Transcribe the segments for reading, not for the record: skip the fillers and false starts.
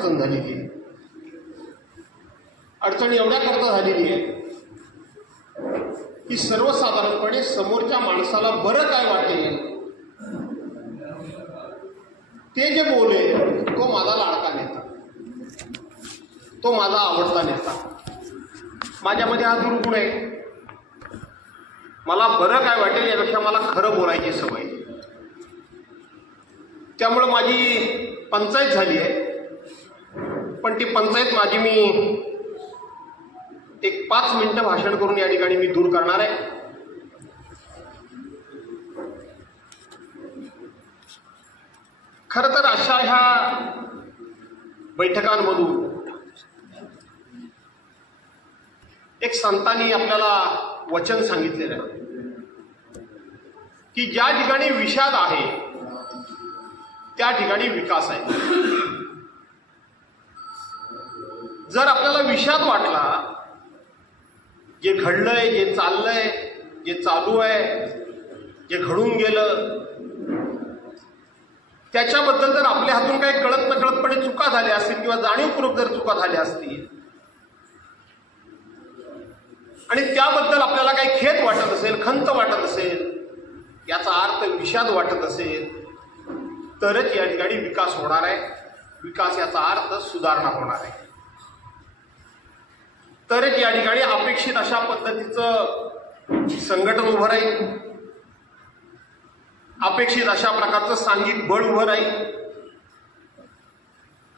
अडचण झालेली आहे. अडचण एवढ्या करता झालेली आहे की सर्वसाधारणपणे समोरच्या माणसाला बरं काय वाटेल ते जे बोलेल तो माझा लाडका नेता, तो माझा आवडता नेता. माझ्यामध्ये हा दुर्गुण आहे. मला बरं काय वाटेल यापेक्षा मला खरं बोलायची सवय. त्यामुळं माझी पंचायत झाली आहे. पण ती पंचायत माझी मी एक 5 मिनिटं भाषण करून या ठिकाणी मी दूर करणार आहे. खरं तर अशा ह्या बैठकांमधून एक संतांनी आपल्याला वचन सांगितलेलं आहे की ज्या ठिकाणी विषाद आहे त्या ठिकाणी विकास आहे. जर आपल्याला विषाद वाटला, जे घडलंय, जे चाललंय, जे चालू आहे, जे घडून गेलं, त्याच्याबद्दल जर आपल्या हातून काही कळत नकळतपणे चुका झाल्या असतील किंवा जाणीवपूर्वक जर चुका झाल्या असतील आणि त्याबद्दल आपल्याला काही खेद वाटत असेल, खंत वाटत असेल, याचा अर्थ विषाद वाटत असेल, तरच या ठिकाणी विकास होणार आहे. विकास याचा अर्थ सुधारणा होणार आहे. तरच या ठिकाणी अपेक्षित अशा पद्धतीचं संघटन उभं राहील, अपेक्षित अशा प्रकारचं सांघिक बळ उभं राहील,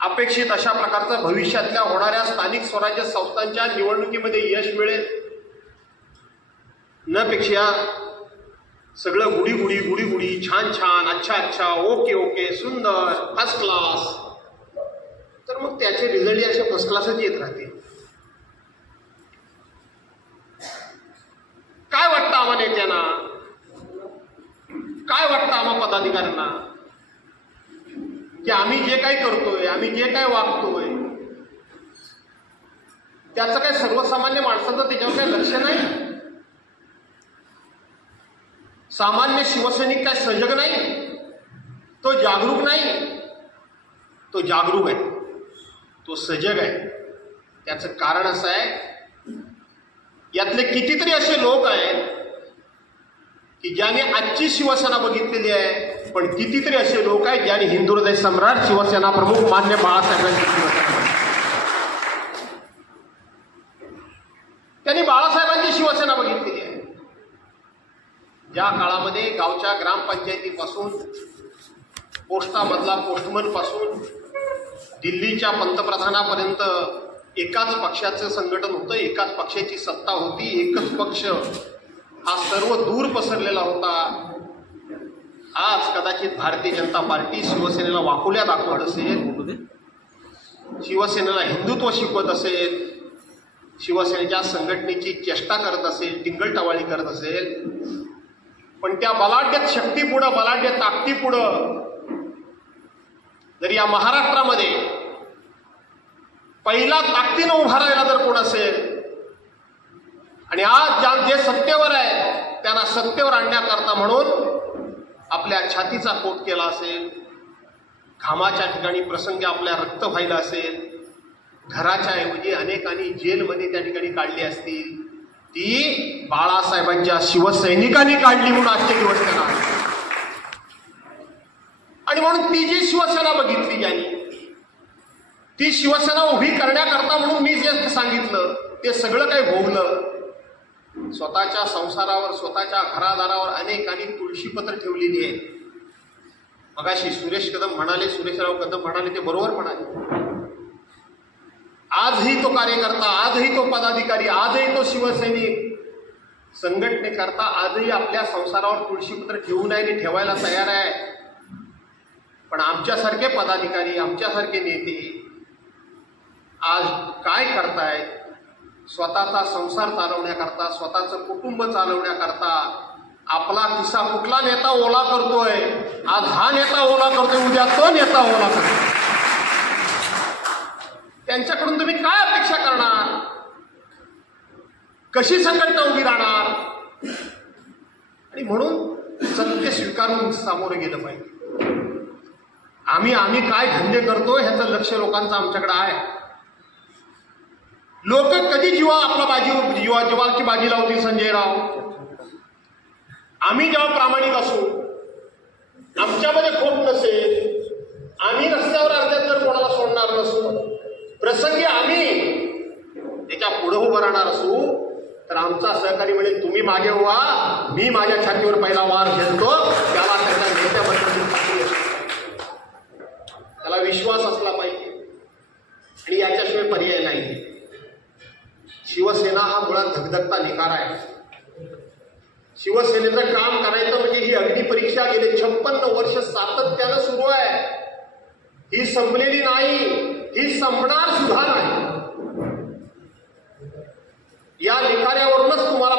अपेक्षित अशा प्रकारचं भविष्यातल्या होणाऱ्या स्थानिक स्वराज्य संस्थांच्या निवडणुकीमध्ये यश मिळेल. न पेक्षा सगळं गुडी गुडी गुडी गुडी, छान छान, अच्छा अच्छा, ओके ओके, सुंदर, फर्स्ट क्लास, तर मग त्याचे रिझल्ट असे फर्स्ट क्लासच येत राहते. काय वाटतं आम्हा नेत्यांना, काय वाटतं आम्हा पदाधिकाऱ्यांना की आम्ही जे काही करतोय, आम्ही जे काही वागतोय, त्याचं काही सर्वसामान्य माणसाचं त्याच्यावर काही लक्ष नाही. सामान्य शिवसैनिक काय सजग नाही, तो जागरूक नाही, तो जागरूक आहे, तो सजग आहे. त्याचं कारण असं आहे, यातले कितीतरी असे लोक आहेत की ज्यांनी आजची शिवसेना बघितलेली आहे, पण कितीतरी असे लोक आहेत ज्यांनी हिंदू हृदय सम्राट शिवसेना प्रमुख मान्य बाळासाहेबांची शिवसेना, त्यांनी बाळासाहेबांची शिवसेना बघितलेली आहे. ज्या काळामध्ये गावच्या ग्रामपंचायतीपासून, पोस्टामधला पोस्टमन पासून दिल्लीच्या पंतप्रधानापर्यंत एकाच पक्षाचं संघटन होतं, एकाच पक्षाची सत्ता होती, एकच पक्ष हा सर्व दूर पसरलेला होता. आज कदाचित भारतीय जनता पार्टी शिवसेनेला वाकुल्या दाखवत असेल, शिवसेनेला हिंदुत्व शिकवत असेल, शिवसेनेच्या संघटनेची चेष्टा करत असेल, टिंगलटवाळी करत असेल, पण त्या बलाढ्य शक्तीपुढं, बलाढ्य ताकदीपुढं जर या महाराष्ट्रामध्ये पहिला ताकदीनं उभा राहिला जर कोण असेल आणि आज जे सत्तेवर आहे त्यांना सत्तेवर आणण्याकरता म्हणून आपल्या छातीचा कोट केला असेल, घामाच्या ठिकाणी प्रसंगी आपल्या रक्त व्हायला असेल, घराच्या ऐवजी अनेकांनी जेलमध्ये त्या ठिकाणी काढली असतील, ती बाळासाहेबांच्या शिवसैनिकांनी काढली म्हणून आजचे दिवस त्यांना. आणि म्हणून ती जी शिवसेना बघितली ज्यांनी, ती शिवसेना उभी करण्याकरता म्हणून मी जे सांगितलं ते सगळं काही भोगलं. स्वतःच्या संसारावर, स्वतःच्या घरादारावर अनेकांनी तुळशीपत्र ठेवलेली आहे. मगाशी सुरेश कदम म्हणाले, सुरेशराव कदम म्हणाले, ते बरोबर म्हणाले. आजही तो कार्यकर्ता, आजही तो पदाधिकारी, आजही तो शिवसैनिक संघटनेकरता आजही आपल्या संसारावर तुळशीपत्र ठेवू नये आणि ठेवायला तयार आहे. पण आमच्यासारखे पदाधिकारी, आमच्यासारखे नेते आज काय करतायत? स्वतःचा संसार चालवण्याकरता, स्वतःचं कुटुंब चालवण्याकरता आपला किस्सा कुठला नेता ओला करतोय, आज हा नेता ओला करतोय, उद्या तो नेता ओला करतोय. त्यांच्याकडून तुम्ही काय अपेक्षा करणार? कशी संघटना उभी राहणार? आणि म्हणून सत्य स्वीकारून सामोरं गेलं पाहिजे. आम्ही काय धंदे करतो ह्याचं लक्ष लोकांचं आमच्याकडे आहे. लोक कधी जीवाची बाजी लावतील संजयराव? आम्ही जेव्हा प्रामाणिक असू, आमच्यामध्ये खोट नसेल, आम्ही रस्त्यावर अर्ध्यात जर कोणाला सोडणार नसू, प्रसंगी आम्ही त्याच्या पुढे उभं राहणार असू, तर आमचा सहकारी म्हणेल तुम्ही मागे व्हा, मी माझ्या छातीवर पहिला वार घेतो. त्याला त्याच्या नेत्याबद्दल त्याला विश्वास असला पाहिजे आणि याच्याशिवाय पर्याय नाही. शिवसेना हा मुळात धगधगता निकार आहे. शिवसेनेचं काम करायचं म्हणजे ही अग्नी परीक्षा गेले 56 वर्ष सातत्यानं सुरू आहे. ही संपलेली नाही, ही संपणार सुद्धा नाही. या निखाऱ्यावरूनच तुम्हाला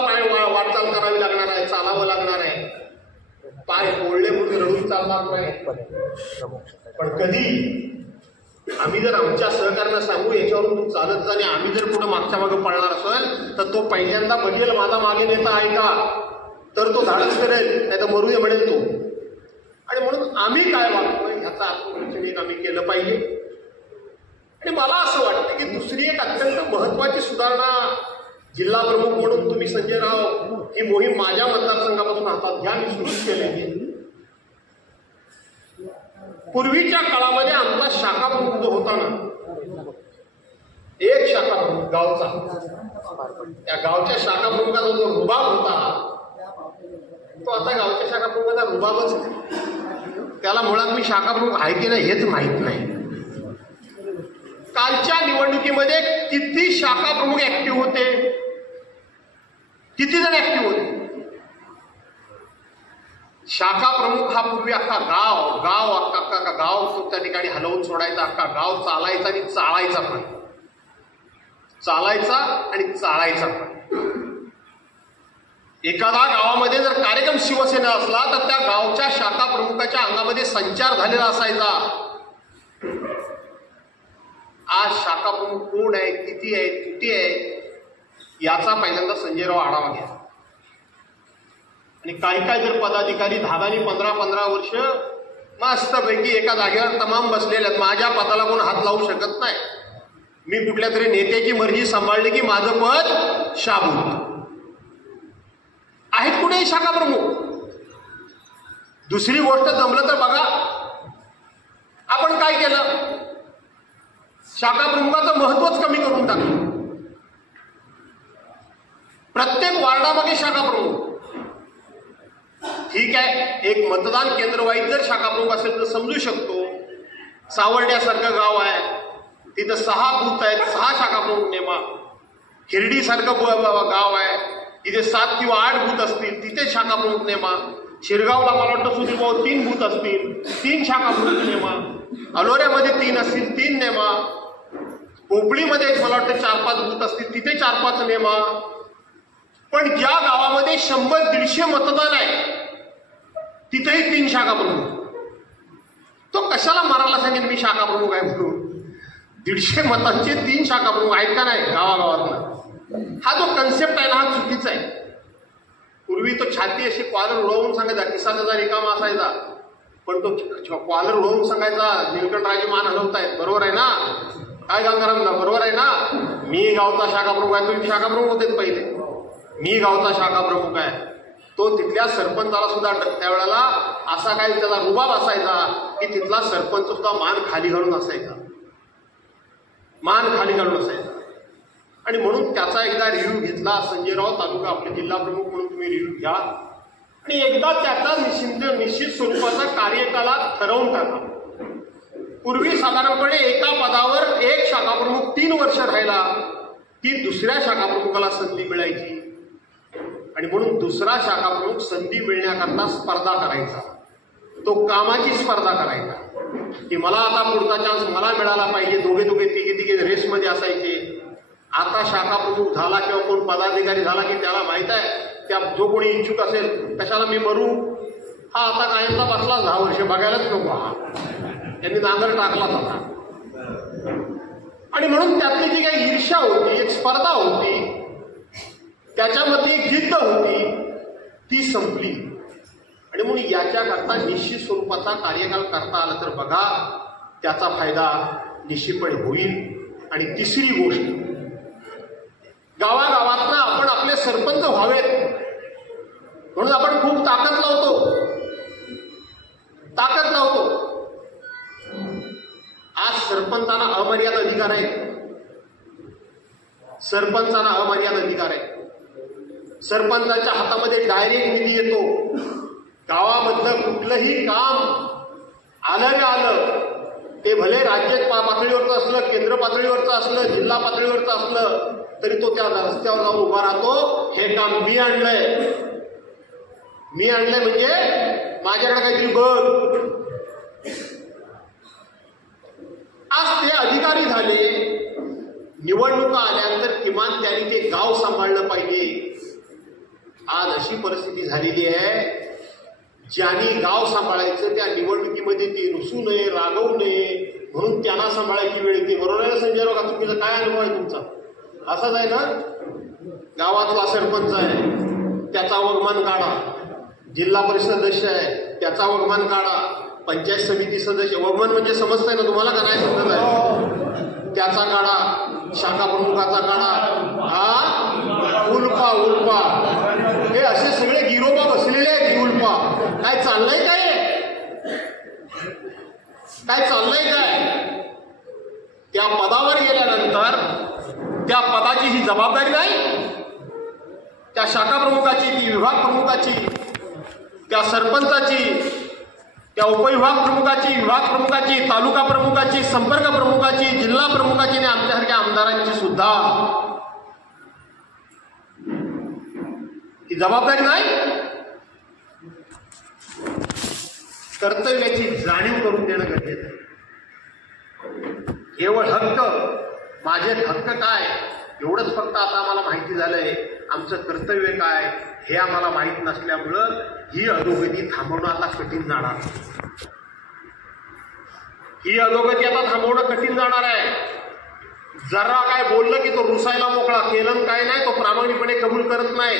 वाटचाल करावी लागणार आहे, चालावं लागणार आहे. पाय ओढले कुठे रडून चालणार नाही. पण कधी आम्ही जर आमच्या सहकार्यांना सांगू याच्यावरून तू चालत जा आणि आम्ही जर पुढे मागच्या मागे पळणार असेल तर तो पहिल्यांदा बघेल माझा मागे नेता आहे का, तर तो धाडस करेल, नाही तर मरू दे म्हणेल तो. आणि म्हणून आम्ही काय वागतोय ह्याचा आत्मपरीक्षण आम्ही केलं पाहिजे. आणि मला असं वाटतं की दुसरी एक अत्यंत महत्वाची सुधारणा जिल्हा प्रमुख म्हणून तुम्ही संजयराव ही मोहीम माझ्या मतदारसंघापासून हातात घ्या, मी सुरूच केली. पूर्वीच्या काळामध्ये आमचा शाखा प्रमुख जो होता ना, एक शाखा प्रमुख गावचा, त्या गावच्या शाखा प्रमुखाचा जो रुबाब होता तो आता गावच्या शाखा प्रमुखाचा रुबाबच नाही. त्याला मुळात मी शाखा प्रमुख आहे की नाही हेच माहीत नाही. कालच्या निवडणुकीमध्ये किती शाखा प्रमुख ऍक्टिव्ह होते, किती जण ऍक्टिव्ह होते? शाखा प्रमुख हा पूर्वी अख्खा अख्खा गाव तो त्या ठिकाणी हलवून सोडायचा, अख्खा गाव चालायचा आणि चाळायचा पण, चालायचा आणि चाळायचा पण. एखादा गावामध्ये जर कार्यक्रम शिवसेना असला तर त्या गावच्या शाखा प्रमुखाच्या अंगामध्ये संचार झालेला असायचा. आज शाखा प्रमुख कोण आहे, किती आहे, किती आहे, याचा पहिल्यांदा संजयराव आढावा घ्या. आणि काय जर पदाधिकारी 10-15 वर्ष मस्तपैकी एका जागेवर तमाम बसलेले आहेत. माझ्या पदाला कोण हात लावू शकत नाही. मी कुठल्या तरी नेत्याची मर्जी सांभाळली की माझं पद शाबूत. आहेत कुठे शाखा प्रमुख? दुसरी गोष्ट जमलं तर बघा आपण काय केलं, शाखा प्रमुखाचं महत्वच कमी करून टाकलं. प्रत्येक वार्डामध्ये शाखा प्रमुख. ठीक आहे, एक मतदान केंद्र वाईज जर शाखा प्रमुख असेल तर समजू शकतो. सावर्ड्यासारखं गाव आहे, तिथं 6 बूथ आहेत, 6 शाखा प्रमुख नेमा. हिरडीसारखं गाव आहे, तिथे 7 किंवा 8 बूथ असतील, तिथे शाखा प्रमुख नेमा. शिरगावला मला वाटतं सुधीरभाऊ 3 बूथ असतील, 3 शाखा प्रमुख नेमा. अलोऱ्यामध्ये 3 असतील, 3 नेमा. पोपळीमध्ये मला वाटतं 4-5 बूथ असतील, तिथे 4-5 नेमा. पण ज्या गावामध्ये 100-150 मतदान आहे तिथेही 3 शाखा प्रमुख. तो कशाला मारायला सांगेल मी शाखा प्रमुख आहे म्हणून? 150 मतांचे 3 शाखा प्रमुख आहेत का नाही गावागावातला? हा जो कन्सेप्ट आहे ना हा चुकीचा आहे. पूर्वी तो छाती अशी कॉलर उडवून सांगायचा, किस्सा त्याचा रिकामा असायचा, पण तो कॉलर उडवून सांगायचा निळकंठराजे मान हलवतायत, बरोबर आहे ना? काय गंगारामला बरोबर आहे ना? मी गावचा शाखा प्रमुख आहे, तुम्ही शाखा प्रमुख होते पहिले, मी गावचा शाखा प्रमुख आहे. तो तिथल्या सरपंचाला सुद्धा त्यावेळेला असा काही त्याला रुबाब असायचा की तिथला सरपंच सुद्धा मान खाली घालून असायचा, मान खाली घालून असायचा. आणि म्हणून त्याचा एकदा रिव्ह्यू घेतला संजयराव तालुका आपले जिल्हा प्रमुख म्हणून तुम्ही रिव्ह्यू घ्या आणि एकदा त्याचा निश्चित स्वरूपाचा कार्यकालात ठरवून टाका. पूर्वी साधारणपणे एका पदावर एक शाखा प्रमुख 3 वर्ष राहिला की दुसऱ्या शाखा प्रमुखाला संधी मिळायची. आणि म्हणून दुसरा शाखा प्रमुख संधी मिळण्याकरता स्पर्धा करायचा, तो कामाची स्पर्धा करायचा की मला आता पुढचा चान्स मला मिळाला पाहिजे. दोघे तिघे रेसमध्ये असायचे. आता शाखा प्रमुख झाला किंवा कोण पदाधिकारी झाला की त्याला माहित आहे त्या जो कोणी इच्छुक असेल कशाला मी मरू, हा आता कायमचा बसला 10 वर्ष बघायलाच नको, हा त्यांनी नांगर टाकलाच होता. आणि म्हणून त्यातली जी काही ईर्ष्या होती, एक स्पर्धा होती, त्याच्यामध्ये एक जिद्द होती, ती संपली. आणि म्हणून याच्याकरता निश्चित स्वरूपाचा कार्यकाल करता आला तर बघा, त्याचा फायदा निश्चितपणे होईल. आणि तिसरी गोष्ट, गावागावातनं आपण आपले सरपंच व्हावेत म्हणून आपण खूप ताकद लावतो. आज सरपंचांना अमर्याद अधिकार आहे. सरपंचाच्या हातामध्ये डायरेक्ट निधी येतो. गावामधलं कुठलंही काम आलं ते भले राज्य पातळीवरचं असलं, केंद्र पातळीवरचं असलं, जिल्हा पातळीवरचं असलं, तरी तो त्या रस्त्यावर जाऊन उभा राहतो. हे काम मी आणलंय म्हणजे माझ्याकडे काहीतरी बघ. आज ते अधिकारी झाले, निवडणुका आल्यानंतर किमान त्यांनी ते गाव सांभाळलं पाहिजे. आज अशी परिस्थिती झालेली आहे, ज्यांनी गाव सांभाळायचं त्या निवडणुकीमध्ये ते रुसू नये, रागवू नये म्हणून त्यांना सांभाळायची वेळ येते. बरोबर आहे संजयराव? का तुमचा काय अनुभव आहे तुमचा? असाच आहे ना? गावातला सरपंच आहे, त्याचा वगमान काढा. जिल्हा परिषद सदस्य आहे, त्याचा वगमान काढा. पंचायत समिती सदस्य, वगमान म्हणजे समजतंय ना तुम्हाला का नाही समजत आहे? त्याचा काढा, शाखा प्रमुखाचा काढा. हा उल्पा हे असे सगळे गिरोबा बसलेले आहेत. उल्पा काय चाललंय काय? त्या पदावर गेल्यानंतर त्या पदाची ही जबाबदारी नाही. त्या शाखा प्रमुखाची, ती विभाग प्रमुखाची, त्या सरपंचाची, त्या उपविभाग प्रमुखाची, विभाग प्रमुखाची, तालुका प्रमुखाची, संपर्क प्रमुखाची, जिल्हा प्रमुखाची आणि आमच्यासारख्या आमदारांची सुद्धा ही जबाबदारी नाही. कर्तव्याची जाणीव करून देणं गरजेचं आहे. केवळ हक्क, माझे हक्क काय एवढंच फक्त आता आम्हाला माहिती झालंय. आमचं कर्तव्य काय हे आम्हाला माहीत नसल्यामुळं ही अधोगती थांबवणं आता कठीण जाणार आहे. जरा काय बोललं की तो रुसायला मोकळा, केलं काय नाही तो प्रामाणिकपणे कबूल करत नाही.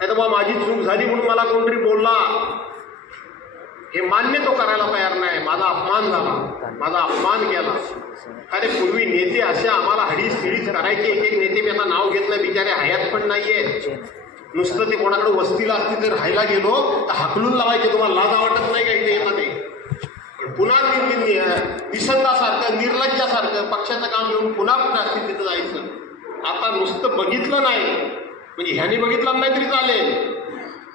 तर बा माझी चूक झाली म्हणून मला कोणतरी बोलला हे मान्य तो करायला तयार नाही. माझा अपमान झाला, माझा अपमान केला. अरे पूर्वी नेते असे आम्हाला हडीस करायचे. एक नेते मी आता नाव घेत नाही, बिचारे हयात पण नाहीये. नुसतं ते कोणाकडे वस्तीला असतील तर राहायला गेलो तर हाकलून लावायचे. तुम्हाला लाज वाटत नाही का इथे येतात ते? पण पुन्हा निसंगासारखं, निर्लज्जासारखं पक्षाचं काम घेऊन पुन्हा असतील तिथं जायचं. आता नुसतं बघितलं नाही म्हणजे ह्याने बघितलं नाही तरी चालेल,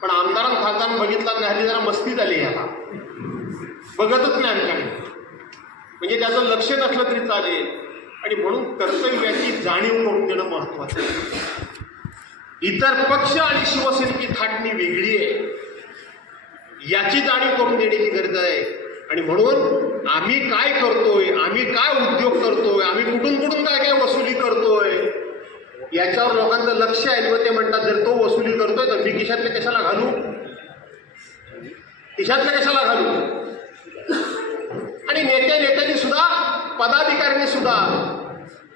पण आमदारांना खासदारांना बघितलं नाही हल्ली जरा मस्ती झाली. आता बघतच नाही आमच्याकडे, म्हणजे त्याचं लक्ष नसलं तरी चालेल. आणि म्हणून कर्तव्याची जाणीव करून देणं महत्वाचं आहे. इतर पक्ष आणि शिवसेनेची थाटणी वेगळी आहे, याची जाणीव करून देण्याची गरज आहे. आणि म्हणून आम्ही काय करतोय, आम्ही काय उद्योग करतोय, आम्ही कुठून काय वसुली करतोय याच्यावर लोकांचं लक्ष आहे. व ते म्हणतात जर तो वसुली करतोय तर मी खिशातले कशाला घालू. आणि नेत्यांनी सुद्धा, पदाधिकाऱ्यांनी सुद्धा,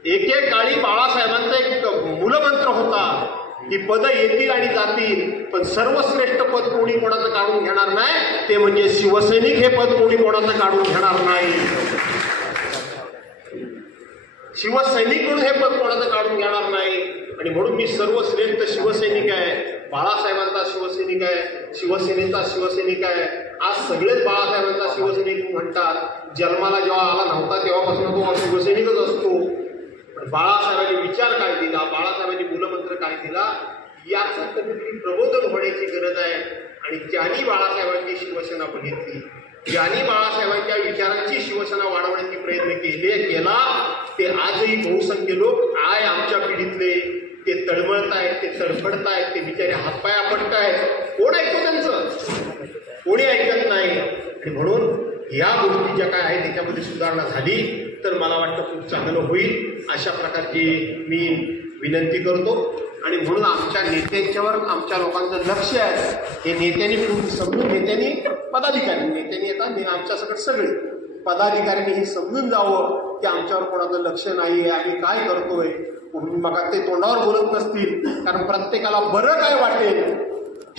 एक काळी बाळासाहेबांचा एक मूलमंत्र होता की पद येतील आणि जातील पण सर्वश्रेष्ठ पद कोणी कोणाचं काढून घेणार नाही, ते म्हणजे शिवसैनिक हे पद कोणी कोणाचं काढून घेणार नाही. शिवसैनिक म्हणून हे पद कोणाचं काढून घेणार नाही. आणि म्हणून मी सर्वश्रेष्ठ शिवसैनिक आहे, बाळासाहेबांचा शिवसैनिक आहे, शिवसेनेचा शिवसैनिक आहे. आज सगळेच बाळासाहेबांचा शिवसैनिक म्हणतात. जन्माला जेव्हा आला नव्हता तेव्हापासून तो शिवसैनिकच असतो. पण बाळासाहेबांनी विचार काय दिला, बाळासाहेबांनी मूलमंत्र काय दिला, याचं कधीतरी प्रबोधन होण्याची गरज आहे. आणि ज्यांनी बाळासाहेबांची शिवसेना बघितली, ज्यांनी बाळासाहेबांच्या विचारांची शिवसेना वाढवण्याचे प्रयत्न केला, ते आजही बहुसंख्य लोक आमच्या पिढीतले ते तळमळतायत, ते तडफडतायत, ते बिचारे हातपाया पडतायत. कोण ऐकतो त्यांचं? कोणी ऐकत नाही. आणि म्हणून या गोष्टी ज्या काय आहे त्याच्यामध्ये सुधारणा झाली तर मला वाटतं खूप चांगलं होईल, अशा प्रकारची मी विनंती करतो. आणि म्हणून आमच्या नेत्यांच्यावर आमच्या लोकांचं लक्ष आहे. हे नेत्यांनी समजून, नेत्यांनी आता आमच्या सगळे पदाधिकाऱ्यांनी हे समजून जावं की आमच्यावर कोणाचं लक्ष नाही आहे, आम्ही काय करतोय. मग ते तोंडावर बोलत नसतील, कारण प्रत्येकाला बरं काय वाटेल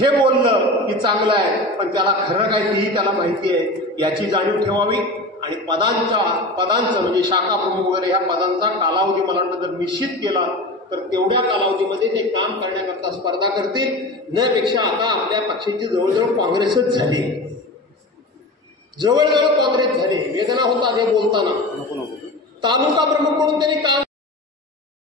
हे बोललं की चांगलं आहे, पण त्याला खरं काय तेही त्याला माहिती आहे याची जाणीव ठेवावी. आणि पदांचं म्हणजे शाखा प्रमुख वगैरे ह्या पदांचा कालावधी मला वाटतं जर निश्चित केला तर तेवढ्या कालावधीमध्ये ते काम करण्याकरता स्पर्धा करतील. त्यापेक्षा आता आपल्या पक्षाची जवळजवळ काँग्रेसच झाली, जवळजवळ काँग्रेस झाली. वेदना होता हे बोलताना. तालुका प्रमुख म्हणून त्यांनी काम